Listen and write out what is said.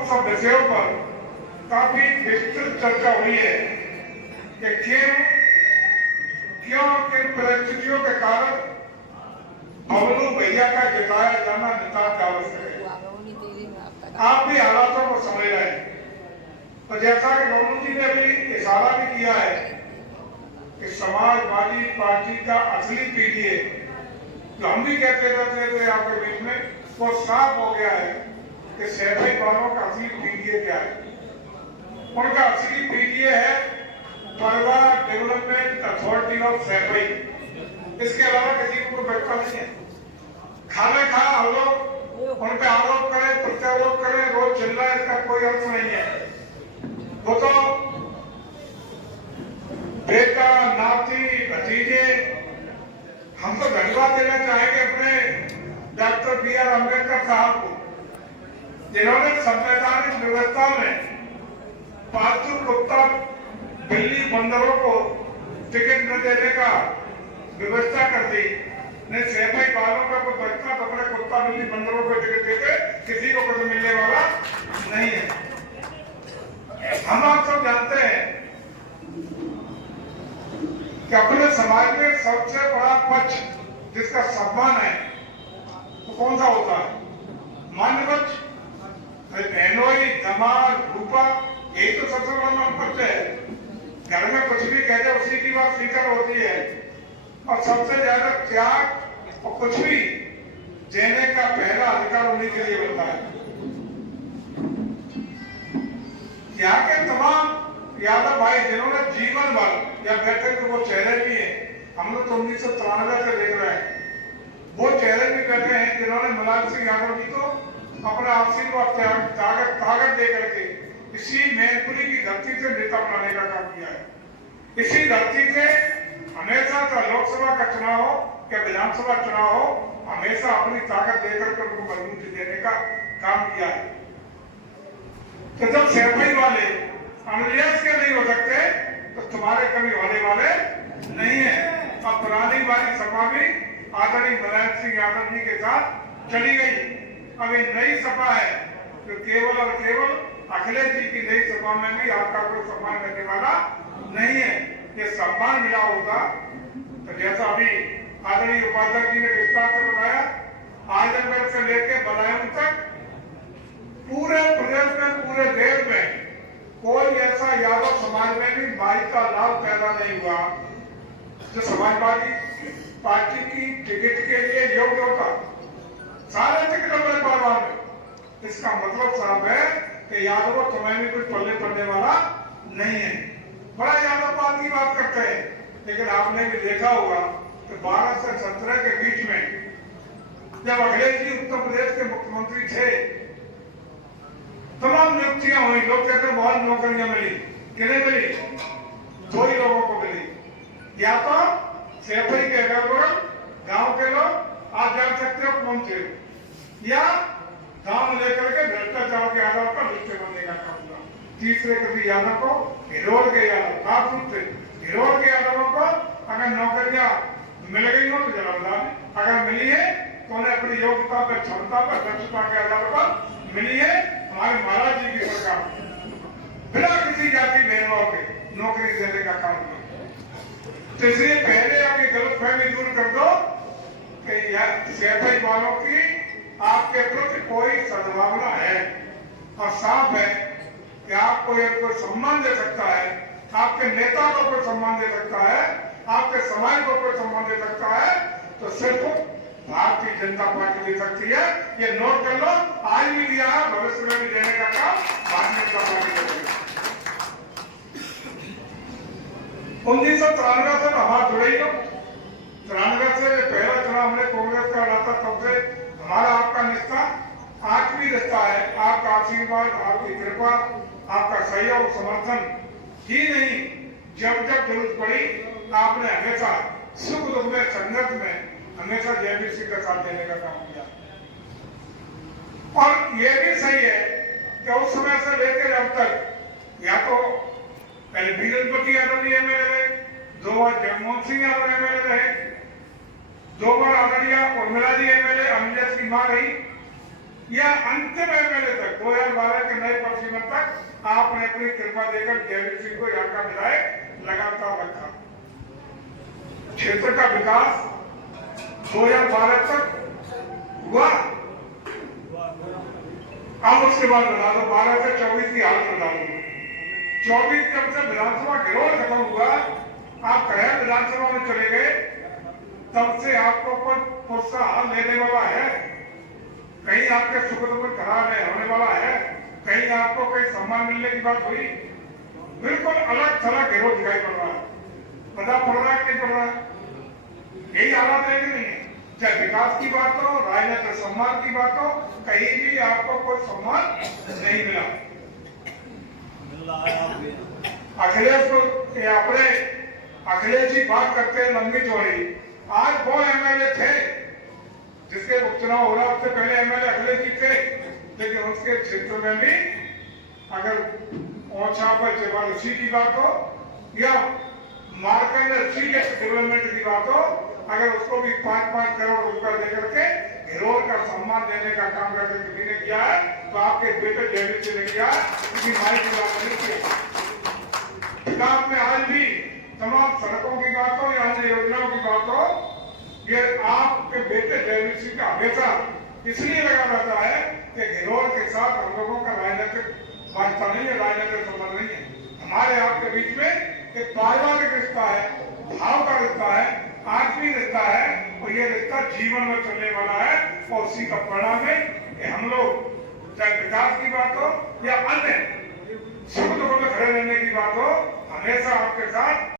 उन सब विषयों पर काफी विस्तृत चर्चा हुई है कि क्यों किन परिस्थितियों के कारण बबलू भैया का जिताया जाना नितांत आवश्यक है। आप भी हालातों को समझ रहे हैं। तो जैसा कि बबलू जी ने अभी इशारा भी किया है कि समाजवादी पार्टी का असली पीडीए, जो हम भी कहते रहते थे आपके बीच में, वो साफ हो गया है कि सैफई वालों का असली पीडीए क्या है। उनका असली पीडीए है परवा डेवलपमेंट अथॉरिटी ऑफ सैफई। इसके अलावा किसी को कोई बैठा नहीं है। खाना खा हम लोग उन पे आरोप करें, प्रत्यारोप करें, रोज चिल्लाए, इसका कोई अर्थ नहीं है। वो तो बेटा, नाती, भतीजे, हम तो धन्यवाद देना चाहेंगे अपने डॉक्टर बी आर अम्बेडकर साहब को, जिन्होंने संवैधानिक व्यवस्था में पालतू कुत्ता, बिल्ली, बंदरों को टिकट न देने का व्यवस्था कर दी। नहीं, सैफई वालों का कोई बच्चा तो अपने कुत्ता, बिल्ली, बंदरों को टिकट देते किसी को कुछ मिलने वाला नहीं है। हम आप सब जानते हैं कि अपने समाज में सबसे बड़ा पक्ष जिसका सम्मान है तो कौन सा होता है? मान्य पक्ष, बहनोई, दमाद, रूपा, यही तो सबसे बड़ा मान पक्ष है। घर में कुछ भी कह जाए उसी की बात स्वीकार होती है, और सबसे ज्यादा त्याग और कुछ भी देने का पहला अधिकार उन्हीं के लिए बनता है। यहाँ के तमाम यादव भाई जिन्होंने जीवन भर, या बैठे तो वो चेहरे भी हैं, हम लोग तो 1993 से देख रहे हैं, वो चेहरे भी बैठे हैं जिन्होंने मुलायम सिंह यादव जी को अपना आशीर्वाद ताकत दे करके इसी मैनपुरी की धरती से नेता बनाने का काम किया है। इसी धरती से हमेशा का लोकसभा का चुनाव हो या विधानसभा चुनाव हो, हमेशा अपनी ताकत देकर के उनको मजबूती देने का काम किया है। तो जब सैफई वाले अनलियंस के नहीं हो सकते तो तुम्हारे कभी होने वाले नहीं है। अब पुरानी वाली सपा भी आदरणीय मुलायम सिंह यादव जी के साथ चली गई। अब ये नई सपा है जो केवल और केवल अखिलेश जी की नई सपा में भी आपका कोई सम्मान करने वाला नहीं है। ये सम्मान मिला होगा तो जैसा अभी आदरणीय उपाध्यक्ष जी ने विस्तार से बताया, आजमगढ़ से लेकर बदायूं तक पूरे प्रदेश में, पूरे देश में कोई ऐसा यादव समाज में भी बाई का लाभ पैदा नहीं हुआ जो समाजवादी पार्टी की टिकट के लिए योग्य होता। सारे टिकटों में बार में इसका मतलब साफ है कि यादव तुम्हें भी कुछ पल्ले पड़ने वाला नहीं है। बड़ा यादववाद की बात करते हैं, लेकिन आपने भी देखा होगा कि 12 से 17 के बीच में जब अखिलेश जी उत्तर प्रदेश के मुख्यमंत्री थे, तमाम नियुक्तियां हुई। लोग कहते हैं बहुत नौकरियां मिली, किन्हें मिली? 2 ही लोगों को मिली, या तो सैफई के अगल बगल गांव के लोग, आप जान सकते हो कौन थे, या गांव लेकर के भ्रष्टाचार के आधार पर रिश्ते बनने का काम हुआ। तीसरे किसी यादव को हिरोल के यादव, आप सुनते हिरोल के यादवों को अगर नौकरियां मिल गई हो तो जरा बता दें, अगर मिली है तो उन्हें अपनी योग्यता पर, क्षमता पर, दक्षता के आधार पर मिली है। हमारे महाराज जी की सरकार बिना किसी जाति भेदभाव के नौकरी देने का काम किया। तो इसलिए पहले आपकी गलतफहमी दूर कर दो कि सैफई वालों की आपके प्रति कोई सद्भावना है, और साफ है कि आपको कोई सम्मान दे सकता है, आपके नेता को कोई सम्मान दे सकता है, आपके समाज को कोई सम्मान दे सकता है, तो सिर्फ भारतीय जनता पार्टी दे सकती है। ये नोट कर लो, आज भी दिया है, भविष्य में भी देने का काम भारतीय जनता पार्टी करेगी। 1993 से हमारा जुड़े ही हो, 93 से पहला चुनाव हमने कांग्रेस का लड़ा था, तब से हमारा आपका रिश्ता आज भी रिश्ता है। आपका आशीर्वाद, आपकी कृपा, आपका सहयोग, समर्थन ही नहीं, जब जब जरूरत पड़ी आपने हमेशा सुख दुख में, संघर्ष में हमेशा जयवीर सिंह का साथ देने का काम किया। और ये भी सही है कि उस समय से लेकर अब तक या तो पहले वीरेंद्र यादव जी एमएलए रहे, 2 बार जगमोहन सिंह यादव एमएलए रहे, 2 बार आदरणीय उर्मिला जी एमएलए, अमजद की मां रही, या अंतिम एमएलए तक 2012 के नए समय तक आपने अपनी कृपा देकर जयवीर सिंह को यहाँ का विधायक लगातार रखा। क्षेत्र का विकास 2012 तक हुआ, अब उसके बाद बता दो 12 से 24 की हालत बता दो। 24 जब से विधानसभा गिरोह खत्म हुआ, आप कहे विधानसभा में चले गए, तब से आपको कोई प्रोत्साहन लेने वाला है? कहीं आपके सुख दुख खराब होने वाला है? कहीं आपको कोई सम्मान मिलने की बात हुई? बिल्कुल अलग थलग गिरोह दिखाई पड़ रहा है। पता पड़ रहा है कि नहीं पड़ रहा है? यही हालात है कि नहीं है? चाहे विकास की बात हो, राजनीतिक सम्मान की बात हो, कहीं भी आपको कोई सम्मान नहीं मिला। अखिलेश को अपने अखिलेश जी बात करते हैं लंबी चौड़ी। आज वो एमएलए थे जिसके उपचुनाव हो रहा, उससे पहले एमएलए अखिलेश जी थे, लेकिन उसके क्षेत्र में भी अगर ओछा पर जवाब उसी की बात हो या मार्केट उसी के डेवलपमेंट की बात हो, अगर उसको भी 5-5 करोड़ रुपया देकर के हिरोर का सम्मान देने का काम करके किसी ने किया है, तो आपके बेटे जयवीर सिंह ने किया है, किसी माई की बात नहीं की। विकास में आज भी तमाम सड़कों की बात हो या अन्य योजनाओं की बात हो, ये आपके बेटे जयवीर सिंह का हमेशा इसलिए लगा रहता है कि हिरोर के साथ हम लोगों का राजनीतिक वास्ता नहीं है, राजनीतिक संबंध नहीं है। हमारे आपके बीच में एक पारिवारिक रिश्ता है, भाव का रिश्ता है, आत्मीय रिश्ता है, और ये रिश्ता जीवन में चलने वाला है। और उसी का परिणाम है कि हम लोग चाहे विकास की बात हो या अन्य सुख दुख में खड़े रहने की बात हो, हमेशा आपके साथ